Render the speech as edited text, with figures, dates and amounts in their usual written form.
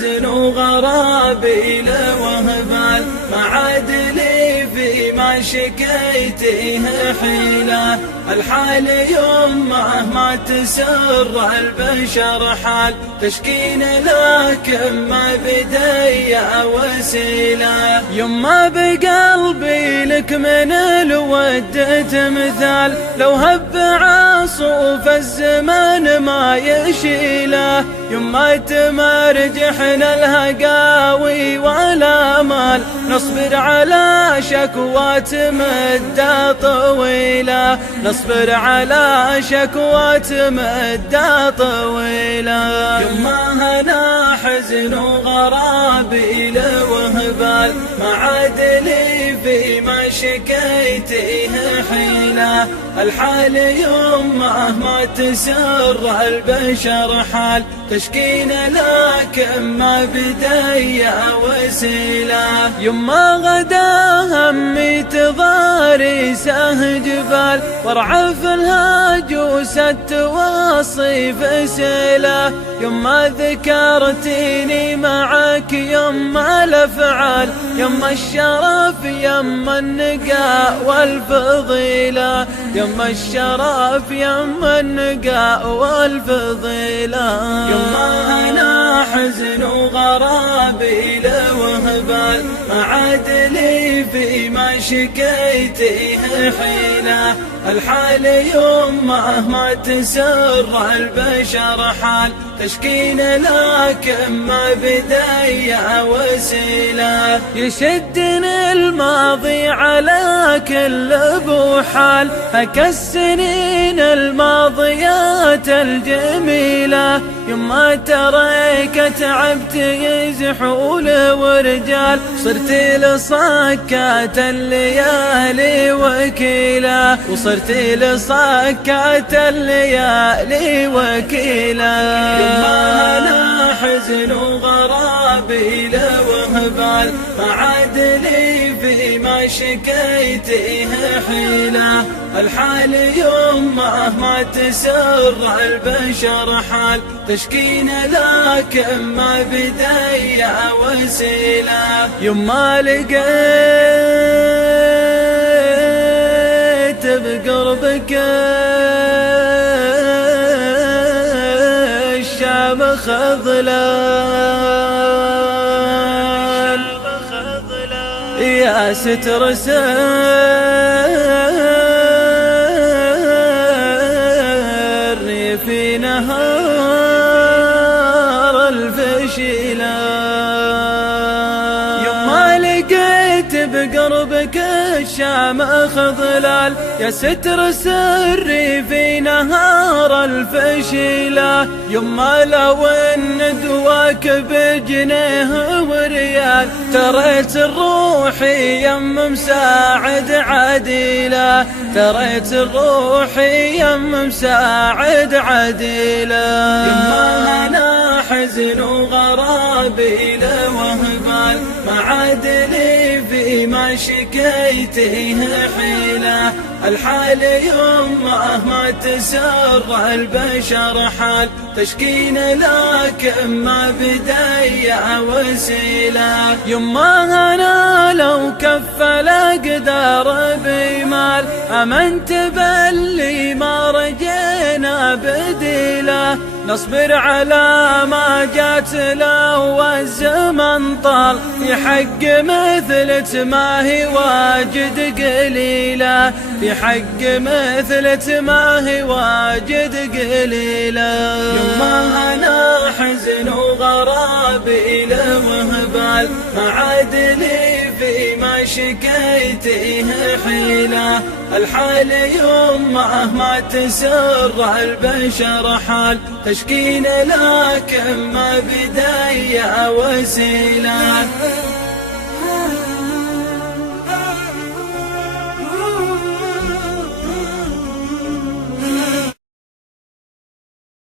حزن وغرابي وهبال، ما عاد لي فيما شكيته حيلة. الحال يمه ما تسر البشر حال، تشكين لكن ما بدي وسيلة. يما بقلبي لك من الود تمثال، لو هب عاصف الزمان ما يشيله. يما تمرجحنا الهقاوي والامال، نصبر على شكوات مدة طويلة، نصبر على شكوات مدة طويلة. يما أنا حزن وغرابي وهبال، ما عاد لي فيما شكيته حيلة. الحال يمه ما تسر البشر حال، تشكين لكن ما بدي وسيلة. يما غدا همي تضاريسه جبال، وارعف الهاجوس التواصي فسيلة. يما ذكرتيني معك يما الافعال، يما الشرف يما النقاء والفضيلة، يما الشرف يما النقاء والفضيلة. يما أنا حزن وغرابي وهبال، ما عاد لي فيما شكيته حيلة. الحال يمه ما تسر البشر حال، تشكين لكن ما بدي وسيلة. يشدني الماضي على كل بوحال، هكا السنين الماضيات الجميلة. يما تريك تعبت يزحول ورجال، صرت لصكات الليالي وكيلة، وصرت لصكات الليالي وكيلة. يما أنا حزن وغرابي وهبال، ما عاد لي فيما شكيته حيلة. الحال يمه ما تسر البشر حال، تشكين لكن ما بدي وسيلة. يما لقيت بقربك الشام خذلان، يا ستر سري في نهار الفشلان. يما لقيت بقربك الشام خذلان، يا ستر سري في نهار الفشلة. يما لو ان دواك بجنيه وريال، تريت الروح يم مساعد عديلة، تريت الروح يم مساعد عديلة. يما أنا حزن وغرابي وهبال، ما عاد لي فيما شكيته حيلة. الحال يمه ما تسر البشر حال، تشكين لكن ما بدي وسيلة. يما أنا لو كف الأقدار بمال، أمنت باللي ما رجينا بديله. نصبر على ما جات له والزمن طال، في حق مثلة ما هي واجد قليلة، في حق مثلة ما هي واجد قليلة. يما أنا حزن وغرابي وهبال، ما عاد لي فيما شكيته حيلة. الحال يمه ما تسر البشر حال، تشكين لكن ما بدي وسيلة.